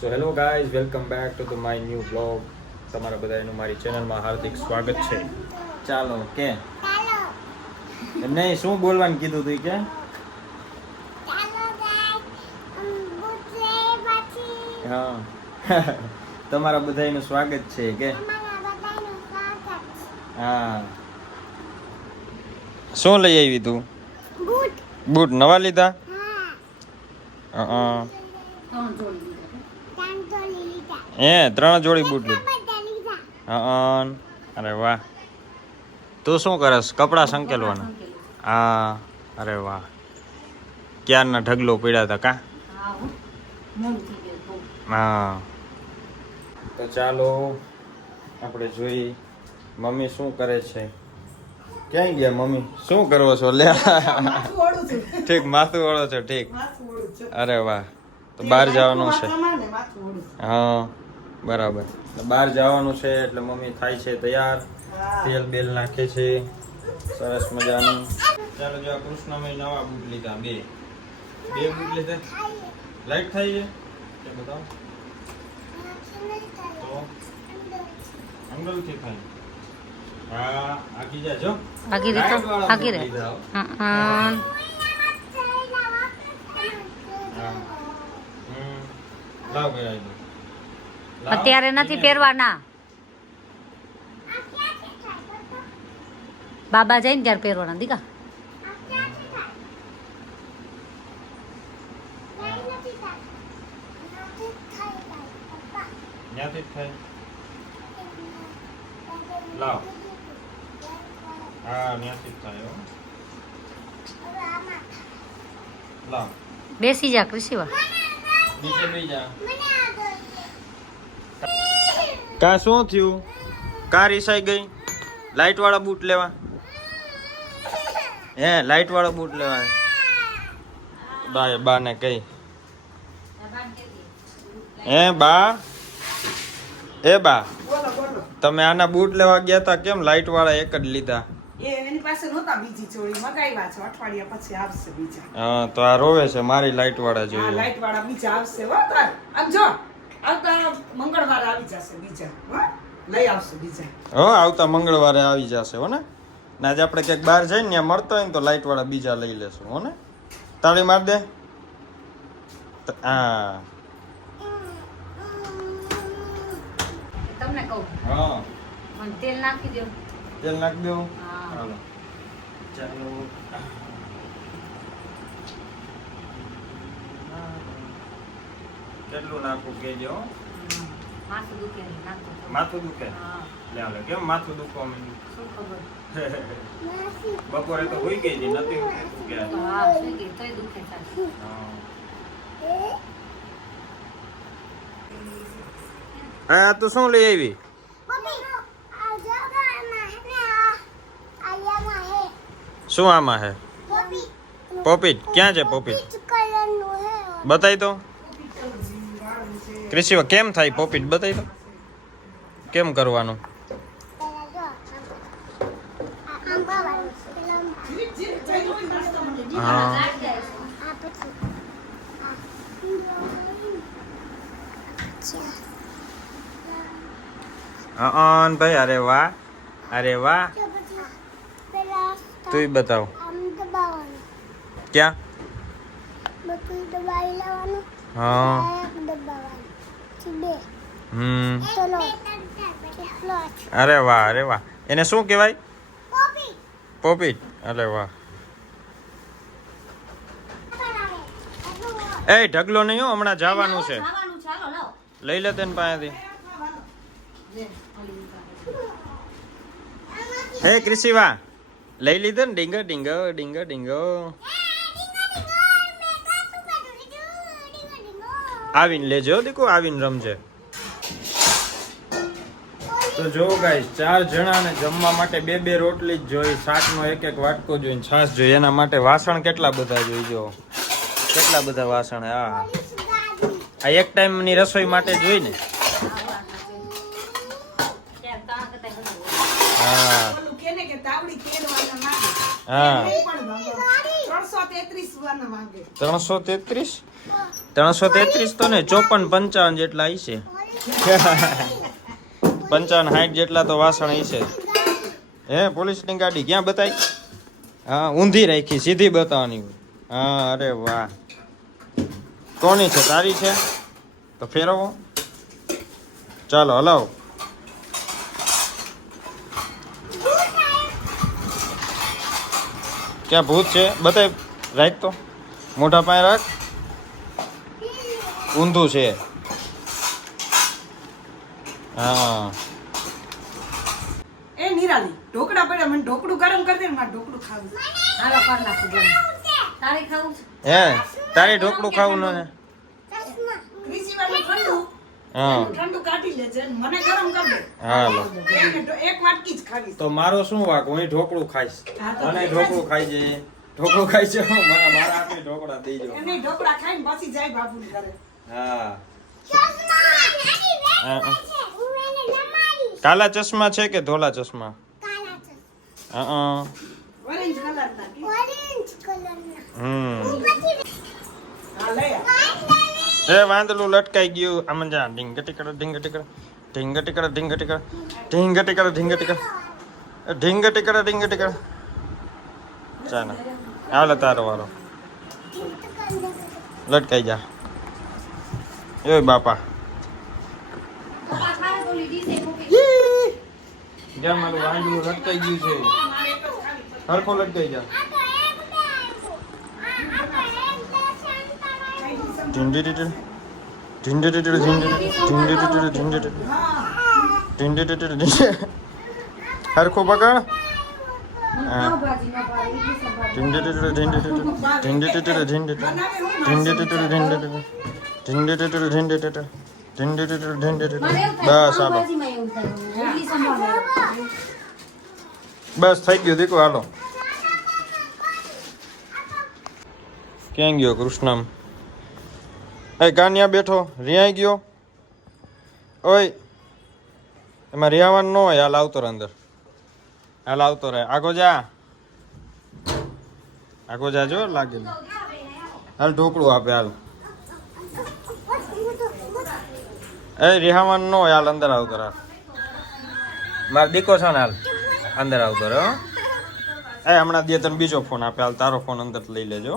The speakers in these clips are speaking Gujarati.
So hello guys, welcome back to the my new blog. તમારા બધાનું મારી ચેનલમાં હાર્દિક સ્વાગત છે. ચાલો કે નહીં, શું બોલવાનું કીધું તું કે? હા તમારા બધાનું સ્વાગત છે કે? હા. શું લઈ આવી તું? બૂટ નવા લીધા? ત્રણ જોડી બૂટ લીધા. હા. અરે વાહ. તું શું કરસ? કપડા સંકેલવાના? હા. અરે વાહ. ક્યારના ઢગલો પડ્યા હતા કા? હા. તો ચાલો આપણે જોઈ મમ્મી શું કરે છે. ક્યાં ગયા મમ્મી? શું કરો છો? લે ઠીક, માથું ઓળો છો. ઠીક. અરે વાહ. તો બહાર જવાનું છે? હા બરાબર. બહાર જવાનું છે એટલે મમ્મી થાય છે તૈયાર. તેલ બેલ નાખે છે સરસ મજાનું. ચાલો જો કૃષ્ણમય નવા બૂટ લીધા. બે બૂટ લીધા. લાઈટ થાય છે બતાવો તો અંગલથી થાય. હા આખી જાય જો આખી રીતે આખી રે. લાવ ગયા અત્યારે નથી પહેરવાના. બાબા જઈને ત્યારે પહેરવાના દીકા. ત્યાંથી જ થાય. લાવ. હા ત્યાંથી જ થાય હો. લાવ. બેસી જા કૃષિવા. નીચે બેસી જા. કા શું થયું? કા રીસાઈ ગઈ? લાઈટ વાળા બૂટ લેવા? હે લાઈટ વાળા બૂટ લેવા? બા ને કઈ? હે બા? એ બા તમે આના બૂટ લેવા ગયા તા, કેમ લાઈટ વાળા એક જ લીધા? એની પાસે નહોતા, બીજી જોડી મગાવ્યા છે. અઠવાડિયા પછી આવશે બીજા. હા તો આ રોવે છે, મારી લાઈટ વાળા હા જોઈએ. લાઈટ વાળા બીજા આવશે હો. તાર આમ જો આવતા મંગળવારે આવી જશે બીજા. હો લઈ આવશે બીજા. હો આવતા મંગળવારે આવી જશે હો ને. ને આજે આપણે ક્યાંક બહાર જઈને ત્યાં મળતો હોય ને તો લાઈટ વાળા બીજા લઈ લેશું હો ને. તાળી માર દે. હા તમને કહું, હા મને તેલ નાખી દો. તેલ નાખી દઉં. હા. ચાલો ચાલો. કેટલું નાખવું કેજો. માથું દુખે નહીં, નાખો. માથું દુખે? હા. લે લે કેમ માથું દુખવા માંડ્યું? શું ખબર? બપોરે તો હોઈ ગઈ હતી, નથી ઉઠી ગયા. હા સુઈ ગઈ તોય દુખે થાય. હા તું શું લઈ આવી? શું આમાં હે? પોપીટ. ક્યાં છે પોપીટ? બતાવી તો. કૃષિ કેમ થાય પોપીટ? બતાવી તો કેમ કરવાનું. હા ભાઈ. અરે વાહ, અરે વાહ. તું બતાવ ક્યાં? હા અરે વાહ, અરે વાહ. એને શું કહેવાય? પોપીટ. અરે વાહ. એ ઢગલો નહીં હો, હમણાં જવાનું છે. લઈ લે તેને પાસેથી. હે કૃષિવા લઈ લીધો ને? ડીંગો ડીંગો ડીંગો ડીંગો. આવીને લેજો દીકુ, આવીને રમજે. તો જો ગાઈસ, 4 જણાને જમવા માટે 2 રોટલી જ જોઈ, શાકનો એક વાટકો જોઈને છાશ જોઈ. એના માટે વાસણ કેટલા બધા જોઈજો, કેટલા બધા વાસણ. હા આ એક ટાઈમની રસોઈ માટે જોઈ ને. હા ઓલું કેને કે તાવડી કેળવાના માંગે. હા એ પણ માંગે. 333 વાના માંગે. 333 333 તો ને 54 55 જેટલા હશે 55 60 જેટલા તો વાસણ હશે હે પોલીસની ગાડી ક્યાં બતાવી હા ઊંધી રાખી સીધી બતાવવાની હા અરે વાહ કોની છે તારી છે તો ફેરવો ચાલો હલાવો ક્યાં ભૂત છે બતાય રાખ તો મોઢા પાસે રાખ ઊંધું છે હા એ નિરાલી ઢોકળા પડ્યા મને ઢોકળું ગરમ કરી દે ને મારે ઢોકળું ખાવું છે. હાલો કર નાખું ગરમ. તારે ખાવું છે? હે તારે ઢોકળું ખાવું ન ક્રિશીવાળું ઠંડુ હા ઠંડુ કાઢી લેજે ને મને ગરમ કરી દે હાલો એક વાટકી જ ખાવી છે. તો મારો શું વાક હું ઢોકળું ખાઈશ હા, તો અને ઢોકળું ખાઈ જઈએ ઢોકળું ખાઈ છે મારા હાથે ઢોકળા દઈ જો એને ઢોકળા ખાઈને પાછી જાય બાબુ કરે હા કાલા ચશ્મા છે કે ધોલા ચશ્મા હા ઓરેન્જ કલર ના હા લઈ આ. એ વાંદલું લટકાઈ ગયું આમ જા ઢીંગ ટીકડ ઢીંગ ટીકડ ઢીંગ ટીકડ ઢીંગ ટીકડ ઢીંગ ટીકડ ઢીંગ ટીકડ ઢીંગ ટીકડ ઢીંગ ટીકડ ચાલો હાલ તારો વારો લટકાઈ જા એ બાપા પપ્પા ખાય તો લીધી છે કોકી. જા મારું વાંદલું લટકાઈ ગયું છે હરખો લટકાઈ જા ઢીંડી હરખો પકડ પાવભાજી ના પાડી બસ હાલો પાવભાજીમાં એવું થાય ઇડલી સંભાળ બસ થઈ ગયું દીકુ હાલો ક્યાં ગયો કૃષ્ણમ એ કાન્યા બેઠો રિયાઈ ગયો ઓય એમાં રિયાવાનું ન હોય હાલ આવતો રહે અંદર હાલ આવતો રહે આગો જા જો લાગે હાલ ઢોકળું આપે હાલ એ રિહાવાનું ન હોય હાલ અંદર આવતો રહે મારો દીકો છે ને હાલ અંદર આવતો રહે હો. એ હમણાં દે તને બીજો ફોન આપે હાલ તારો ફોન અંદર લઈ લેજો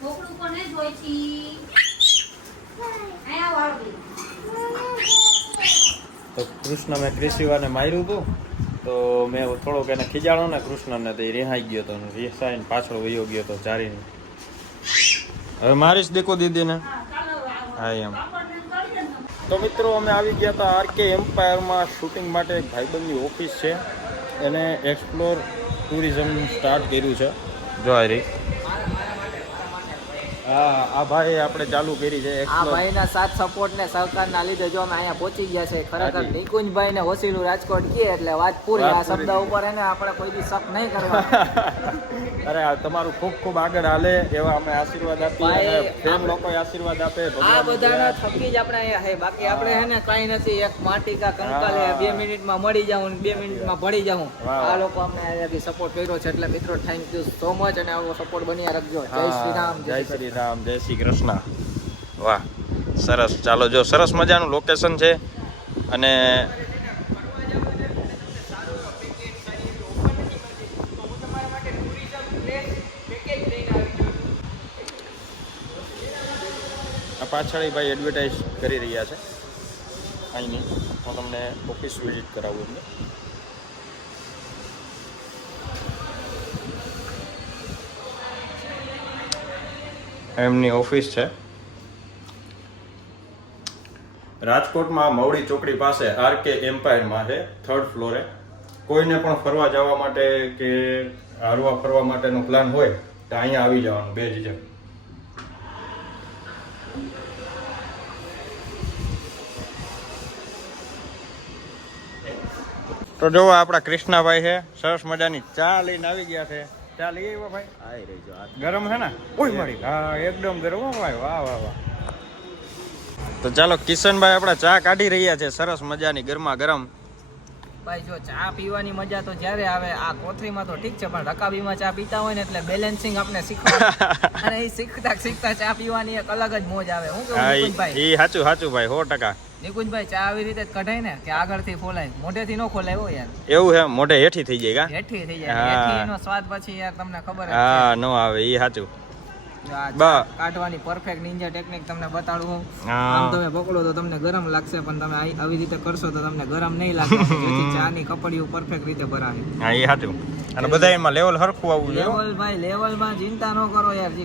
ઢોકળું કોને જોઈ છી આયા વાળો તો કૃષ્ણ મેં ક્રિશિવાને માર્યું હતું તો મેં થોડોક એને ખીજાણો ને કૃષ્ણને તો એ રિહાઈ ગયો હતો રિસાઈને પાછળ વયો ગયો હતો ચારીને હવે મારીશ દીકો દીદીને હા એમ તો મિત્રો અમે આવી ગયા હતા આરકે એમ્પાયરમાં શૂટિંગ માટે એક ભાઈબંધની ઓફિસ છે એને એક્સપ્લોર ટુરિઝમ સ્ટાર્ટ કર્યું છે જો આ રહી હા આ ભાઈ આપણે ચાલુ કરી છે આ explore. ભાઈના સાથ સપોર્ટ ને સહકારના લીધે જો અમે અહીંયા પહોંચી ગયા છે ખરેખર હાજી. નિકુંજભાઈ ને વસીલું રાજકોટ કીએ એટલે વાત પૂરી વાત આ શબ્દ પૂરી. ઉપર એને આપણે કોઈ દી શક નહીં કરવા અરે આ તમારું ખૂબ ખૂબ આગળ હાલે એવા અમે આશીર્વાદ આપીએ ભાઈ, અને ફેમ લોકોએ આશીર્વાદ આપે આ ભગવાનની બધાના દયા. થકી જ આપણે અહીંયા છે બાકી આપણે હા. હે ને કાંઈ નથી એક માટીકા કંકાલે હા. 2 મિનિટમાં મળી જાઉં ને 2 મિનિટમાં ભળી જાઉં વાહ. આ લોકો અમને અહીંયાથી સપોર્ટ કર્યો છે એટલે મિત્રો થેન્ક યુ સો મચ અને આવો સપોર્ટ બન્યા રાખજો જય શ્રી રામ જય શ્રી રામ જય શ્રી કૃષ્ણ વાહ સરસ ચાલો જો સરસ મજાનું લોકેશન છે અને આ પાછળ ભાઈ એડવર્ટાઇઝ કરી રહ્યા છે અહીંની હું તમને ઓફિસ વિઝિટ કરાવું એમને એમની ઓફિસ છે રાજકોટમાં મવડી ચોકડી પાસે આરકે એમ્પાયરમાં છે 3rd ફ્લોરે કોઈને પણ ફરવા જવા માટે કે હરવા ફરવા માટેનો પ્લાન હોય તો અહીંયા આવી જવાનું બે ઝીઝક તો જો આપણા કૃષ્ણાભાઈ છે સરસ મજાની ચા લઈને આવી ગયા છે ચા લઈ આવ્યો ભાઈ આવી રહીજો ગરમ છે ને ઓય મારી હા એકદમ ગરમ હો ભાઈ વાહ વાહ વાહ તો ચાલો કિશનભાઈ આપણા ચા કાઢી રહ્યા છે સરસ મજાની ગરમા ગરમ ભાઈ જો ચા પીવાની મજા તો જ્યારે આવે આ કોથળીમાં તો ઠીક છે, પણ રકાબીમાં ચા પીતા હોય ને એટલે બેલેન્સિંગ આપણે શીખવા અને એ શીખતા ચા પીવાની એક અલગ જ મોજ આવે. હું કેવું નિકુંજભાઈ? એ સાચું ભાઈ 100%. નિકુંજભાઈ ચા આવી રીતે જ કઢાય ને કે આગળથી ખોલાય, મોઢેથી ન ખોલાય હો યાર. એવું હે, મોઢે હેઠી થઈ જાય કા? હેઠી થઈ જાય. હેઠીનો સ્વાદ પછી યાર તમને ખબર જ હા નો આવે, એ સાચું. જો આ ચા કાઢવાની પરફેક્ટ નિંજા ટેકનિક તમને બતાડું. આમ તમે પકડો તો તમને ગરમ લાગશે, પણ તમે આવી રીતે કરશો તો તમને ગરમ નહીં લાગે. જેથી ચાની કપડીઓ પરફેક્ટ રીતે ભરાવે. હા એ સાચું. અને બધા એમાં લેવલ હરખું આવવું જોઈએ. લેવલ ભાઈ લેવલમાં ચિંતા ન કરો યાર. જે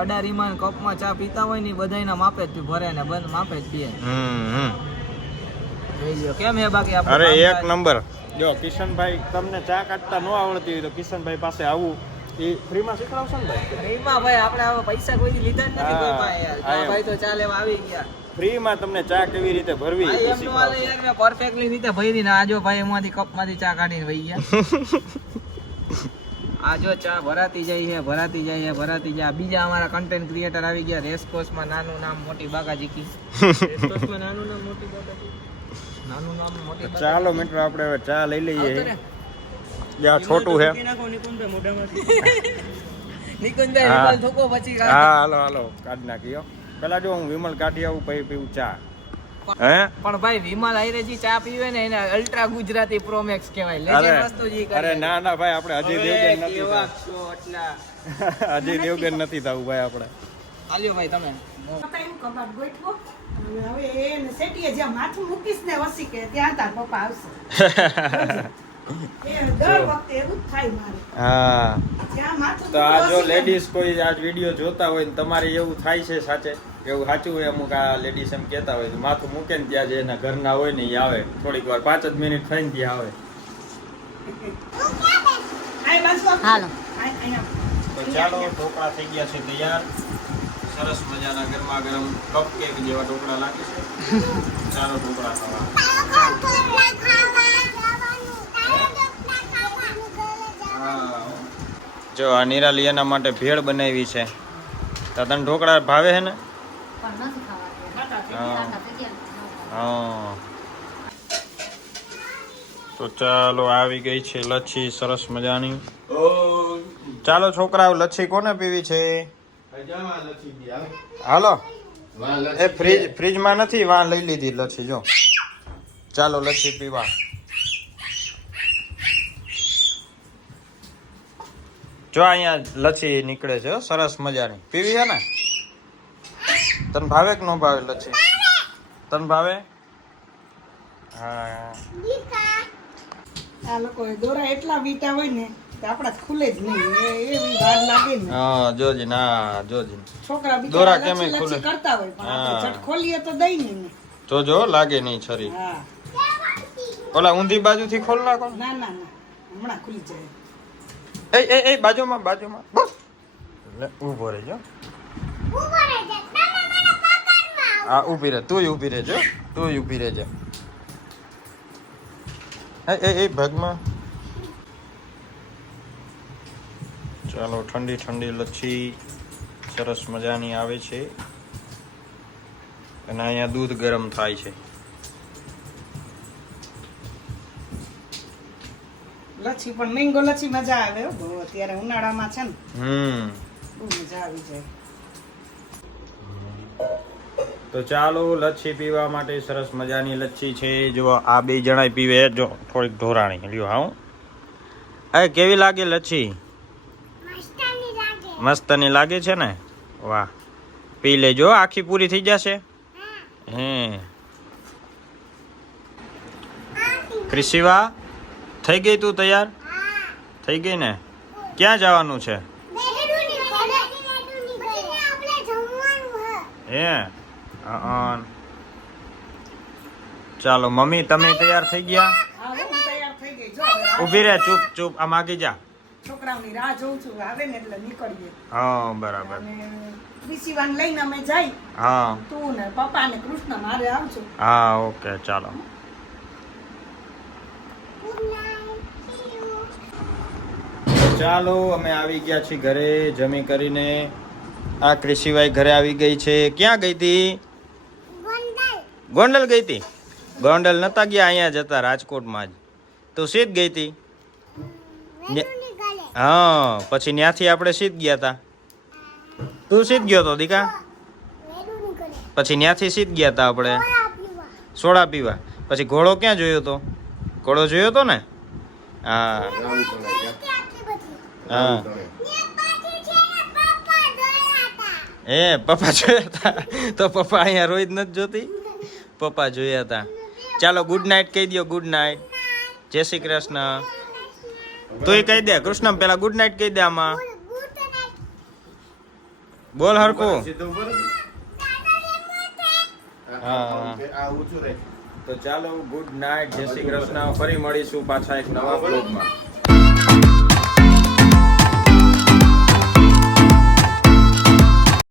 અડારીમાં કપમાં ચા પીતા હોય ને બધાયના માપે જ ભરે ને બંધ માપે જ પીએ. જોઈ લ્યો કેમ હે બાકી આપણે. અરે એક નંબર. જો કિશનભાઈ તમને ચા કાઢતા ન આવડતી હોય તો કિશનભાઈ પાસે આવું, એ ફ્રીમાં શીખડાવશો ને ભાઈ? ફ્રીમાં ભાઈ આપણે હવે પૈસા કોઈ લીધા જ નથી કોઈ પાસે યાર. આ ભાઈ તો ચા લેવા આવી ગયા. ફ્રીમાં તમને ચા કેવી રીતે ભરવી ભાઈ એમ નો હાલે યાર, મેં પરફેક્ટલી રીતે ભરી ને આજો ભાઈ એમાંથી કપમાંથી ચા કાઢીને વહી ગયા. આજો ચા ભરાતી જાય છે, ભરાતી જાય છે, ભરાતી જાય. બીજા અમારા કન્ટેન્ટ ક્રિએટર આવી ગયા. રેસકોર્સમાં નાનું નામ મોટી બાગાજીકી. રેસકોર્સમાં નાનું નામ મોટી બાગાજી. નાનું નામ મોટી બાગાજી. ચાલો મિત્રો આપણે હવે ચા લઈ લઈએ. જ્યાં છોટું છે. નિકુંજભાઈ વિમલ થૂકો પછી હા હાલો કાઢી નાખ્યો. પેલા જો હું વિમલ કાઢી આવું પછી પીવું ચા. હે પણ ભાઈ વિમલ આયરેજી ચા પીવે ને એને અલ્ટ્રા ગુજરાતી પ્રો મેક્સ કહેવાય. લેજેન્ડ વસ્તુ જી કરે. અરે ના ભાઈ આપણે અજય દેવગન નથી. કેવા છો એટલા અજય દેવગન નથી થવું ભાઈ આપણે. હાલ્યો ભાઈ તમે પતાયું કબાટ ગોઠવો. હવે એને સેટીએ જ્યાં માથું મૂકીશ ને વસી કે ત્યાં તાર પપ્પા આવશે. એ દર વખતે એવું જ થાય મારે. હા જ્યાં માથું તો આ જો મૂકીશ લેડીઝ કોઈ આ વિડીયો જોતા હોય ને તમારે એવું થાય છે સાચે, એવું સાચું હોય, અમુક આ લેડીઝ એમ કહેતા હોય માથું મૂકે ને ત્યાં જે એના ઘરના હોય ને એ આવે થોડીક વાર 5 જ મિનિટ થઈને ત્યાં આવે. આ બાજુ આપ. હાલો. તો ચાલો ઢોકળા થઈ ગયા છે તૈયાર. સરસ મજાના ગરમા ગરમ કપ કેક જેવા ઢોકળા લાગે છે. ચાલો ઢોકળા ખાવા. જો આ નિરાલી એના માટે ભેળ બનાવી છે. તો તને ઢોકળા ભાવે છે ને? પણ નથી ખાવા. હા. તો ચાલો આવી ગઈ છે લચ્છી સરસ મજાની. ચાલો છોકરાઓ લચ્છી કોને પીવી છે? હાલો એ ફ્રીજમાં નથી, વાં લઈ લીધી લચ્છી. જો ચાલો લચ્છી પીવા. જો અહીંયા લચ્છી નીકળે છે સરસ મજાની. પીવી છે ને? તને ભાવે કે ન ભાવે લચ્છી? તને ભાવે? હા. આ લોકો દોરા એટલા વીટા હોય ને કે આપડા ખુલે જ નહીં. એવી વાર લાગે ને. હા જોજી ના જોજી. છોકરા દોરા બિચારા કેમે લચ્છી ખુલે? લચ્છી કરતા હોય પણ આપણે હા. ઝટ ખોલીએ તો દઈ ને. જોજો લાગે નહીં છરી. હા. ઓલા ઊંધી બાજુથી ખોલ નાખો. ના ના ના હમણાં ખુલી જાય. એ બાજુમાં બસ લે ઊભો રહેજો. હા ઊભી રહે, તુંય ઊભી રહેજો, તુંય ઊભી રહેજે. એ ભાગમાં. ચાલો ઠંડી ઠંડી લચ્છી સરસ મજાની આવે છે અને અહીંયા દૂધ ગરમ થાય છે. લચ્છી પણ મેંગો લચ્છી મજા આવે હો બહુ. અત્યારે ઉનાળામાં છે ને બહુ મજા આવી જાય. તો ચાલો લચ્છી પીવા માટે સરસ મજાની લચ્છી છે. જો આ બે જણા પીવે. જો થોડીક ઢોરાણી લ્યો. હા અરે કેવી લાગે લચ્છી? મસ્તની લાગે છે ને? વાહ પી લેજો, આખી પૂરી થઈ જશે. હે ક્રિશિવા થઈ ગઈ તું તૈયાર? થઈ ગઈ ને? ક્યાં જવાનું છે? હે ચાલો મમ્મી તમે તૈયાર થઈ ગયા? હા હું તૈયાર થઈ ગઈ. જો હવે ઊભી રહે, ચૂપ ચૂપ આમ આગી જા. છોકરાઓની રાહ જોઉં છું. આવે ને એટલે નીકળીએ. હા બરાબર. અને વિસીવાન લઈને અમે જાય. હા તું ને પપ્પા ને કૃષ્ણ મારે આવજો. હા ઓકે ચાલો. ચાલો અમે આવી ગયા છીએ ઘરે જમી કરીને. આ ક્રિશિભાઈ ઘરે આવી ગઈ છે. ક્યાં ગઈ હતી? ગોંડલ ગઈ હતી. ગોંડલ નતા ગયા, અહીંયા જતા રાજકોટમાં જ. તું સીધ ગઈ હતી હા પછી ત્યાંથી આપણે સીધ ગયા હતા તું સીધ ગયો તો દીકા પછી ત્યાંથી સીધ ગયા હતા આપણે સોડા પીવા પછી ઘોડો ક્યાં જોયો તો ઘોડો જોયો તો ને હા હા એ પપ્પા જોયા હતા તો પપ્પા અહીંયા રોજ નથી જોતી પપ્પા જોયા હતા ચાલો ગુડ નાઇટ કહી દો ગુડ નાઇટ જય શ્રી કૃષ્ણ તું કહી દે કૃષ્ણ પેલા ગુડ નાઇટ કહી દે આમાં બોલ હરકું હા તો ચાલો ગુડ નાઇટ જય શ્રી કૃષ્ણ ફરી મળીશું પાછા એક નવા બ્લોગમાં